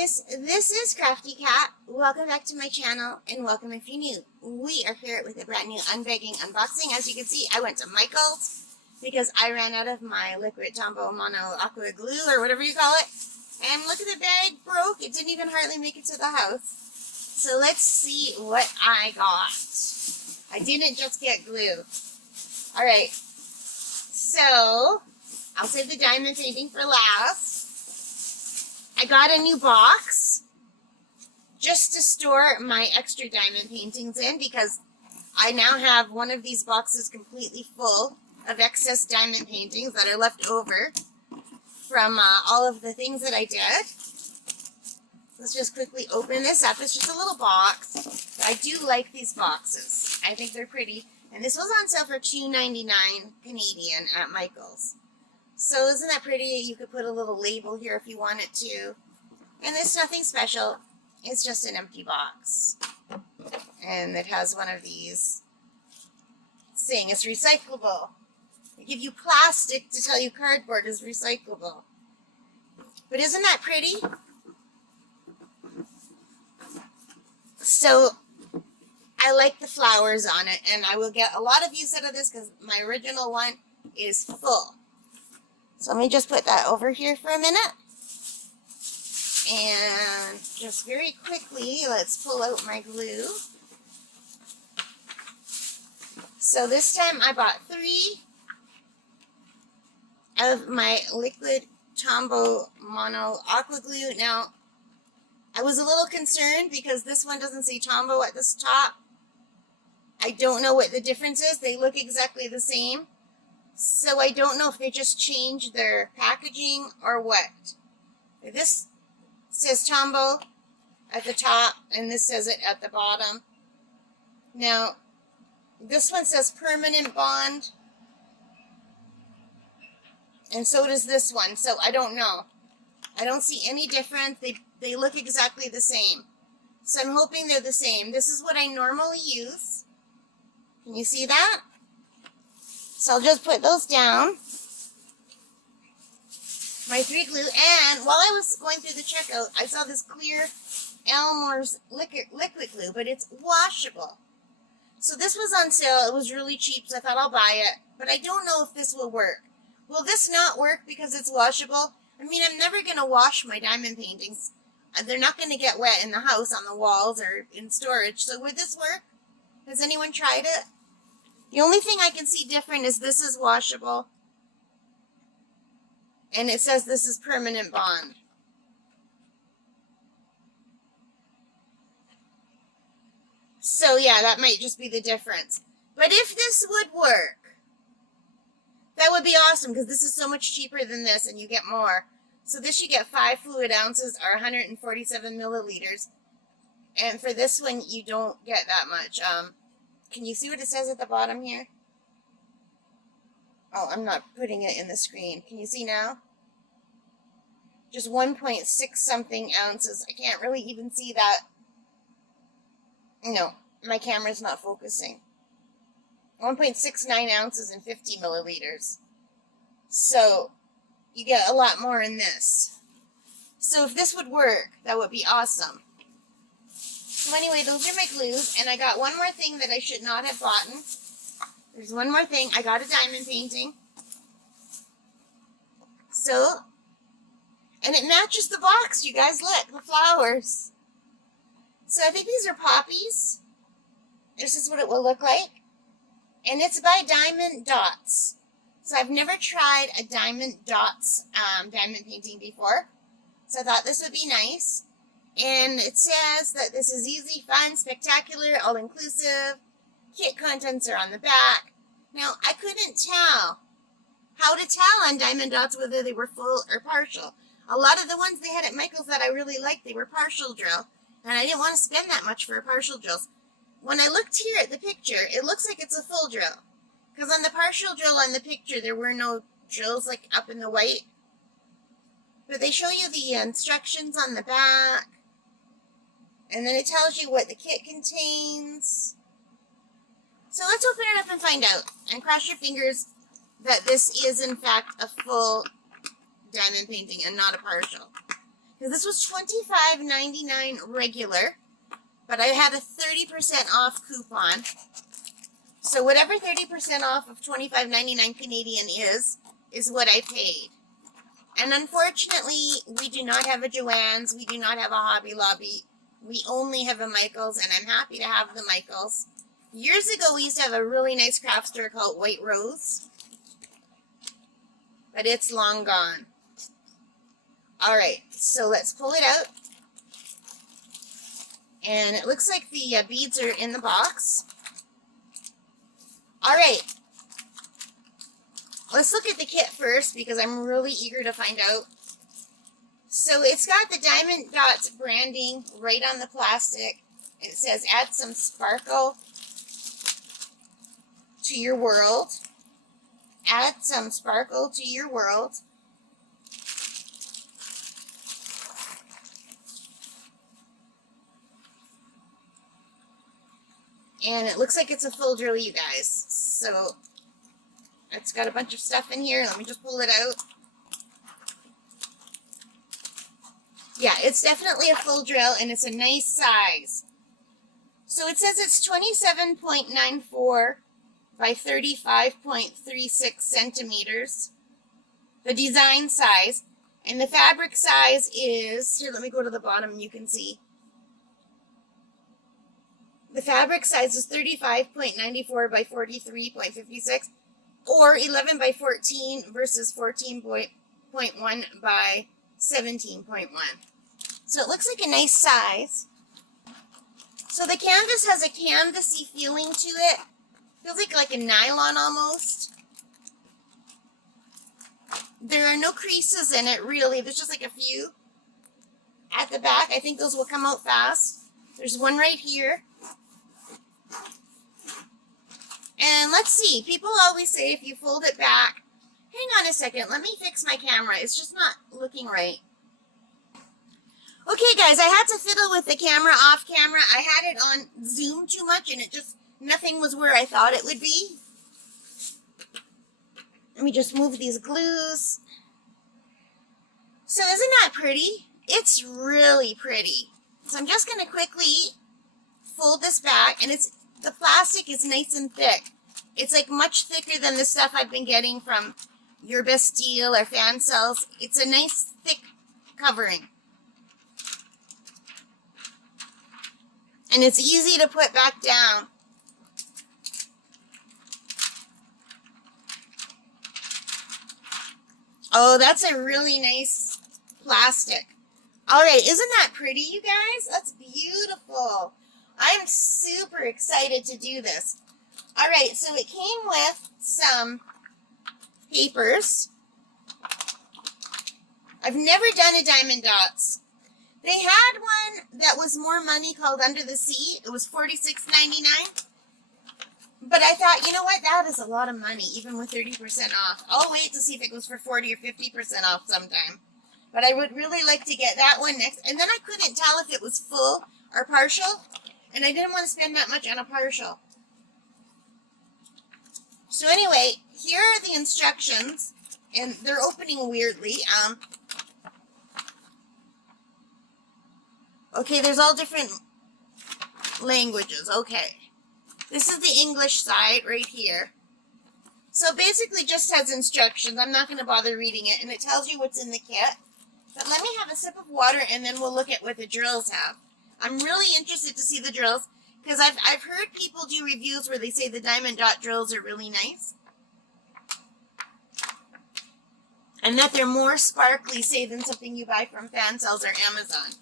guys, this is Crafty Cat. Welcome back to my channel, and welcome if you're new. We are here with a brand new unbagging unboxing. As you can see, I went to Michael's because I ran out of my liquid Tombow mono aqua glue, or whatever you call it. And look at the bag, broke. It didn't even hardly make it to the house. So let's see what I got. I didn't just get glue. Alright, so I'll save the diamond painting for last. I got a new box just to store my extra diamond paintings in, because I now have one of these boxes completely full of excess diamond paintings that are left over from all of the things that I did. Let's just quickly open this up. It's just a little box. I do like these boxes. I think they're pretty. And this was on sale for $2.99 Canadian at Michael's. So isn't that pretty? You could put a little label here if you wanted to. And there's nothing special. It's just an empty box. And it has one of these saying it's recyclable. They give you plastic to tell you cardboard is recyclable. But isn't that pretty? So I like the flowers on it, and I will get a lot of use out of this because my original one is full. So let me just put that over here for a minute. And just very quickly, let's pull out my glue. So this time I bought 3 of my liquid Tombow mono aqua glue. Now, I was a little concerned because this one doesn't say Tombow at this top. I don't know what the difference is. They look exactly the same. So I don't know if they just changed their packaging or what. This says Tombow at the top, and this says it at the bottom. Now, this one says permanent bond, and so does this one. So I don't know. I don't see any difference. They look exactly the same. So I'm hoping they're the same. This is what I normally use. Can you see that? So I'll just put those down. My 3 glue. And while I was going through the checkout, I saw this clear Elmore's liquid glue, but it's washable. So this was on sale. It was really cheap, so I thought I'll buy it. But I don't know if this will work. Will this not work because it's washable? I mean, I'm never going to wash my diamond paintings. They're not going to get wet in the house, on the walls, or in storage. So would this work? Has anyone tried it? The only thing I can see different is this is washable. And it says this is permanent bond. So yeah, that might just be the difference. But if this would work, that would be awesome, because this is so much cheaper than this and you get more. So this you get 5 fluid ounces, or 147 milliliters. And for this one, you don't get that much. Can you see what it says at the bottom here? Oh, I'm not putting it in the screen. Can you see now? Just 1.6 something ounces. I can't really even see that. No, my camera's not focusing. 1.69 ounces and 50 milliliters. So, you get a lot more in this. So if this would work, that would be awesome. So anyway, those are my glues, and I got one more thing that I should not have bought. There's one more thing. I got a diamond painting. So, and it matches the box, you guys. Look, the flowers. So I think these are poppies. This is what it will look like. And it's by Diamond Dotz. So I've never tried a Diamond Dotz diamond painting before. So I thought this would be nice. And it says that this is easy, fun, spectacular, all-inclusive. Kit contents are on the back. Now, I couldn't tell how to tell on Diamond Dotz whether they were full or partial. A lot of the ones they had at Michael's that I really liked, they were partial drill. And I didn't want to spend that much for a partial drill. When I looked here at the picture, it looks like it's a full drill. Because on the partial drill on the picture, there were no drills like up in the white. But they show you the instructions on the back. And then it tells you what the kit contains. So let's open it up and find out. And cross your fingers that this is in fact a full diamond painting and not a partial. Because this was $25.99 regular, but I had a 30% off coupon. So whatever 30% off of $25.99 Canadian is what I paid. And unfortunately, we do not have a Joann's. We do not have a Hobby Lobby. We only have a Michael's, and I'm happy to have the Michael's. Years ago, we used to have a really nice craft store called White Rose, but it's long gone. All right, so let's pull it out. And it looks like the beads are in the box. All right, let's look at the kit first because I'm really eager to find out. So it's got the Diamond Dotz branding right on the plastic. It says add some sparkle to your world. Add some sparkle to your world. And it looks like it's a full drill, you guys. So it's got a bunch of stuff in here. Let me just pull it out. Yeah, it's definitely a full drill, and it's a nice size. So it says it's 27.94 by 35.36 centimeters. The design size. And the fabric size is, here, let me go to the bottom, you can see. The fabric size is 35.94 by 43.56, or 11 by 14 versus 14.1 by 17.1. So it looks like a nice size. So the canvas has a canvasy feeling to it. Feels like a nylon almost. There are no creases in it, really. There's just like a few at the back. I think those will come out fast. There's one right here. And let's see, people always say if you fold it back, hang on a second, let me fix my camera. It's just not looking right. Okay guys, I had to fiddle with the camera off camera. I had it on zoom too much and it just, nothing was where I thought it would be. Let me just move these glues. So isn't that pretty? It's really pretty. So I'm just going to quickly fold this back, and the plastic is nice and thick. It's like much thicker than the stuff I've been getting from Your Best Deal or Fan Cells. It's a nice thick covering. And it's easy to put back down. Oh, that's a really nice plastic. All right, isn't that pretty, you guys? That's beautiful. I'm super excited to do this. All right, so it came with some papers. I've never done a Diamond Dotz. They had one that was more money called Under the Sea. It was $46.99. But I thought, you know what? That is a lot of money, even with 30% off. I'll wait to see if it goes for 40 or 50% off sometime. But I would really like to get that one next. And then I couldn't tell if it was full or partial. And I didn't want to spend that much on a partial. So anyway, here are the instructions. And they're opening weirdly. Okay, there's all different languages. Okay. This is the English side right here. So basically just has instructions. I'm not going to bother reading it. And it tells you what's in the kit. But let me have a sip of water and then we'll look at what the drills have. I'm really interested to see the drills because I've heard people do reviews where they say the Diamond Dot drills are really nice. And that they're more sparkly, say, than something you buy from Fan Cells or Amazon.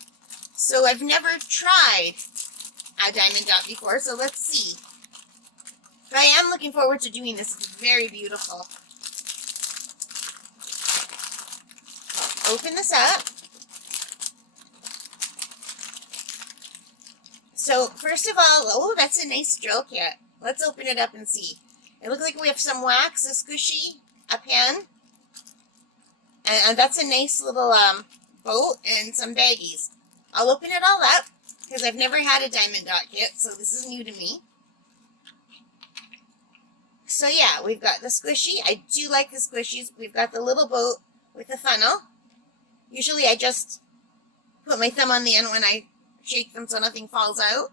So I've never tried a Diamond Dot before, so let's see. But I am looking forward to doing this. It's very beautiful. Open this up. So first of all, oh, that's a nice drill kit. Let's open it up and see. It looks like we have some wax, a squishy, a pen, and that's a nice little boat and some baggies. I'll open it all up because I've never had a Diamond Dot kit, so this is new to me. So yeah, we've got the squishy. I do like the squishies. We've got the little boat with the funnel. Usually I just put my thumb on the end when I shake them so nothing falls out.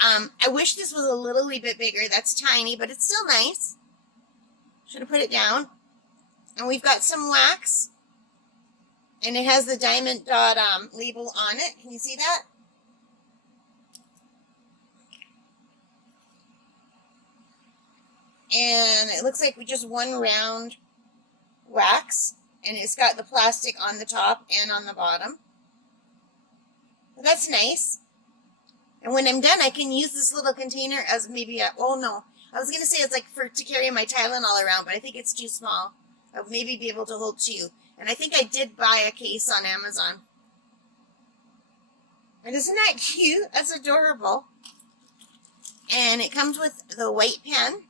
I wish this was a little wee bit bigger. That's tiny, but it's still nice. Should have put it down. And we've got some wax. And it has the Diamond Dotz label on it. Can you see that? And it looks like just one round wax. And it's got the plastic on the top and on the bottom. That's nice. And when I'm done, I can use this little container as maybe a, oh no. I was going to say it's like to carry my Tylenol around, but I think it's too small. I'll maybe be able to hold 2. And I think I did buy a case on Amazon. And isn't that cute? That's adorable. And it comes with the white pen.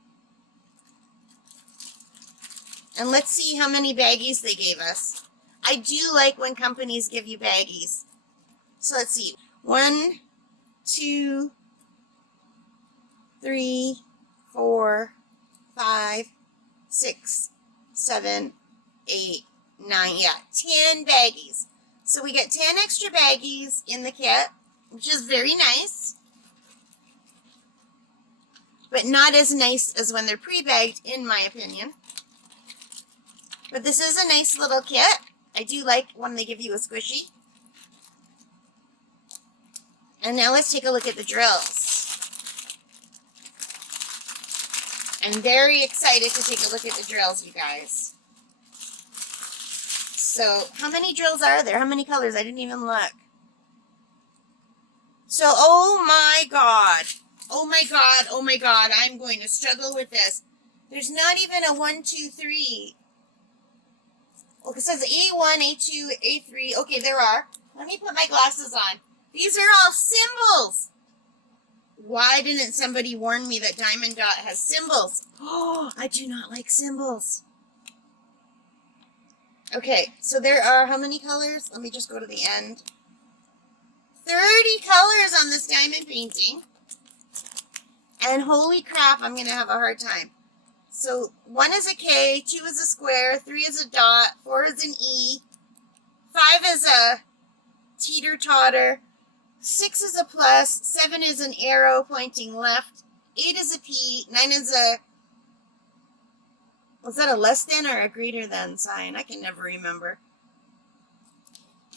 And let's see how many baggies they gave us. I do like when companies give you baggies. So let's see. 1, 2, 3, 4, 5, 6, 7, 8, 9. Yeah, 10 baggies. So we get 10 extra baggies in the kit, which is very nice. But not as nice as when they're pre-bagged, in my opinion. But this is a nice little kit. I do like when they give you a squishy. And now let's take a look at the drills. I'm very excited to take a look at the drills, you guys. So, how many drills are there? How many colors? I didn't even look. So, oh my god. Oh my god, oh my god. I'm going to struggle with this. There's not even a 1, 2, 3. Well, it says A1, A2, A3. Okay, there are. Let me put my glasses on. These are all symbols. Why didn't somebody warn me that Diamond Dotz has symbols? Oh, I do not like symbols. Okay, so there are how many colors? Let me just go to the end. 30 colors on this diamond painting. And holy crap, I'm going to have a hard time. So 1 is a K, 2 is a square, 3 is a dot, 4 is an E, 5 is a teeter-totter, 6 is a plus, 7 is an arrow pointing left, 8 is a P, 9 is a, was that a less than or a greater than sign? I can never remember.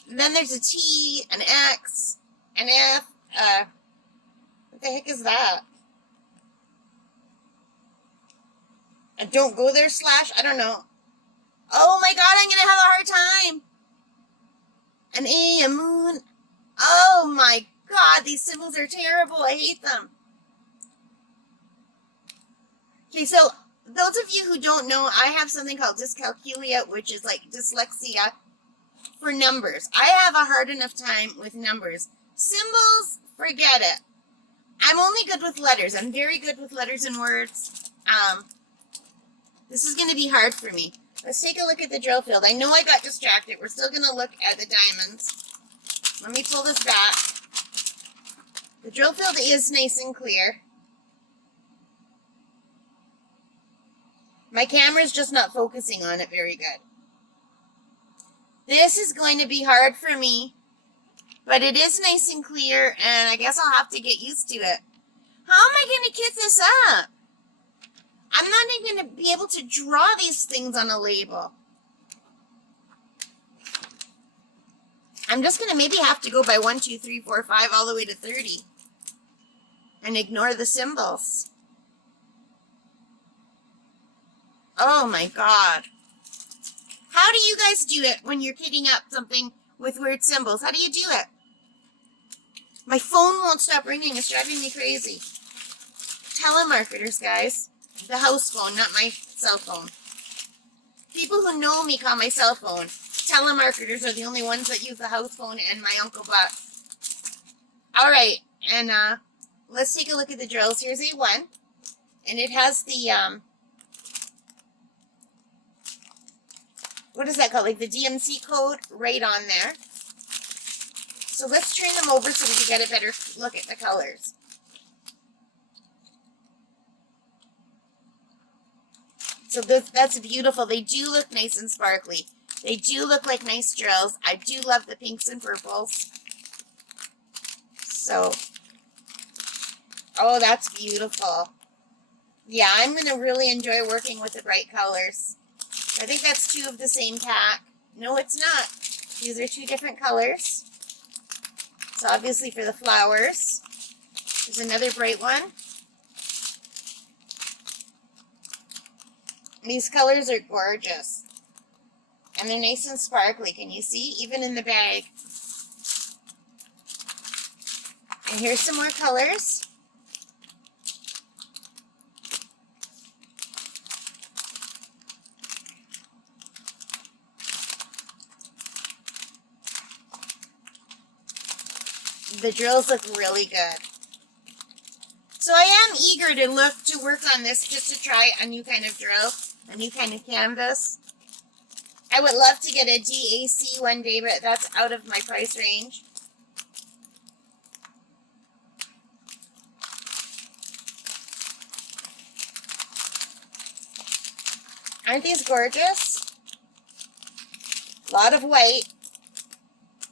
And then there's a T, an X, an F, what the heck is that? A don't go there slash? I don't know. Oh my god, I'm going to have a hard time. An A, a moon. Oh my god, these symbols are terrible. I hate them. Okay, so those of you who don't know, I have something called dyscalculia, which is like dyslexia for numbers. I have a hard enough time with numbers. Symbols, forget it. I'm only good with letters. I'm very good with letters and words. This is going to be hard for me. Let's take a look at the drill field. I know I got distracted. We're still going to look at the diamonds. Let me pull this back. The drill field is nice and clear. My camera's just not focusing on it very good. This is going to be hard for me, but it is nice and clear, and I guess I'll have to get used to it. How am I going to kit this up? I'm not even going to be able to draw these things on a label. I'm just going to maybe have to go by 1, 2, 3, 4, 5 all the way to 30. And ignore the symbols. Oh my god. How do you guys do it when you're kitting up something with weird symbols? How do you do it? My phone won't stop ringing. It's driving me crazy. Telemarketers, guys. The house phone, not my cell phone. People who know me call my cell phone. Telemarketers are the only ones that use the house phone and my Uncle Buck. Alright, and let's take a look at the drills. Here's A1. And it has the, what is that called? Like the DMC code right on there. So let's turn them over so we can get a better look at the colors. So that's beautiful. They do look nice and sparkly. They do look like nice drills. I do love the pinks and purples. So, oh, that's beautiful. Yeah, I'm going to really enjoy working with the bright colors. I think that's 2 of the same pack. No, it's not. These are 2 different colors. So obviously for the flowers, there's another bright one. These colors are gorgeous. And they're nice and sparkly. Can you see? Even in the bag. And here's some more colors. The drills look really good. So I am eager to work on this just to try a new kind of drill, a new kind of canvas. I would love to get a DAC one day, but that's out of my price range. Aren't these gorgeous? A lot of white.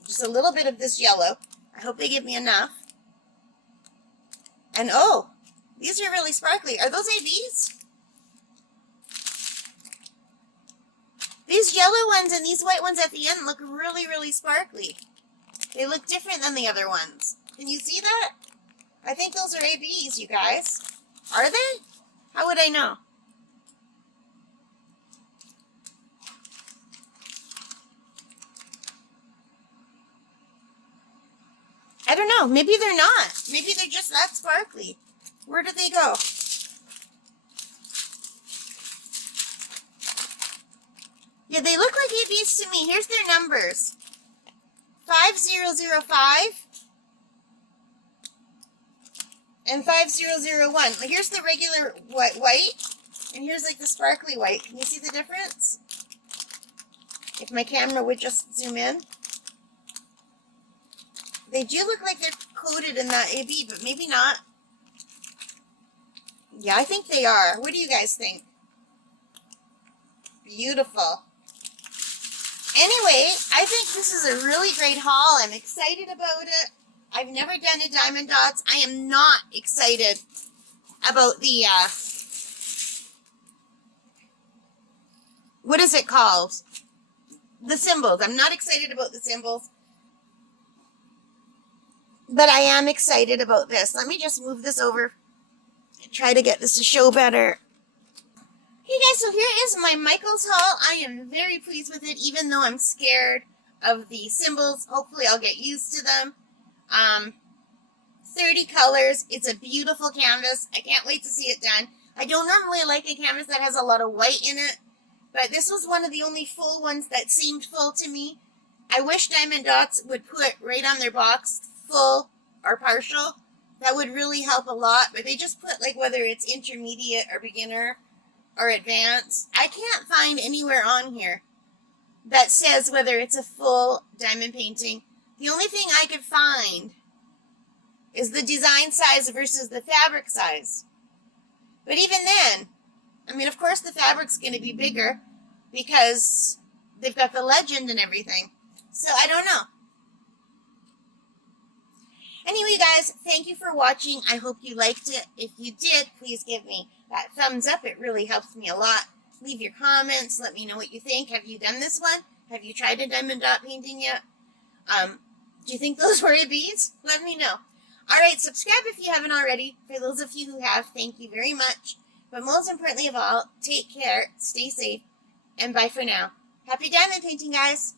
Just a little bit of this yellow. I hope they give me enough. And oh, these are really sparkly. Are those ABs? These yellow ones and these white ones at the end look really, really sparkly. They look different than the other ones. Can you see that? I think those are ABs, you guys. Are they? How would I know? I don't know. Maybe they're not. Maybe they're just that sparkly. Where did they go? Yeah, they look like ABs to me. Here's their numbers. 5005 and 5001. Here's the regular white, and here's like the sparkly white. Can you see the difference? If my camera would just zoom in. They do look like they're coated in that AB, but maybe not. Yeah, I think they are. What do you guys think? Beautiful. Anyway, I think this is a really great haul. I'm excited about it. I've never done a Diamond Dotz. I am not excited about the, what is it called? The symbols. I'm not excited about the symbols. But I am excited about this. Let me just move this over and try to get this to show better. Hey guys, so here is my Michaels haul. I am very pleased with it, even though I'm scared of the symbols. Hopefully I'll get used to them. 30 colors. It's a beautiful canvas. I can't wait to see it done. I don't normally like a canvas that has a lot of white in it, but this was one of the only full ones that seemed full to me. I wish Diamond Dotz would put right on their box full or partial. That would really help a lot, but they just put like whether it's intermediate or beginner or advanced. I can't find anywhere on here that says whether it's a full diamond painting. The only thing I could find is the design size versus the fabric size. But even then, I mean, of course the fabric's going to be bigger because they've got the legend and everything. So I don't know. Anyway, guys, thank you for watching. I hope you liked it. If you did, please give me that thumbs up. It really helps me a lot. Leave your comments. Let me know what you think. Have you done this one? Have you tried a diamond dot painting yet? Do you think those were beads? Let me know. All right, subscribe if you haven't already. For those of you who have, thank you very much. But most importantly of all, take care, stay safe, and bye for now. Happy diamond painting, guys.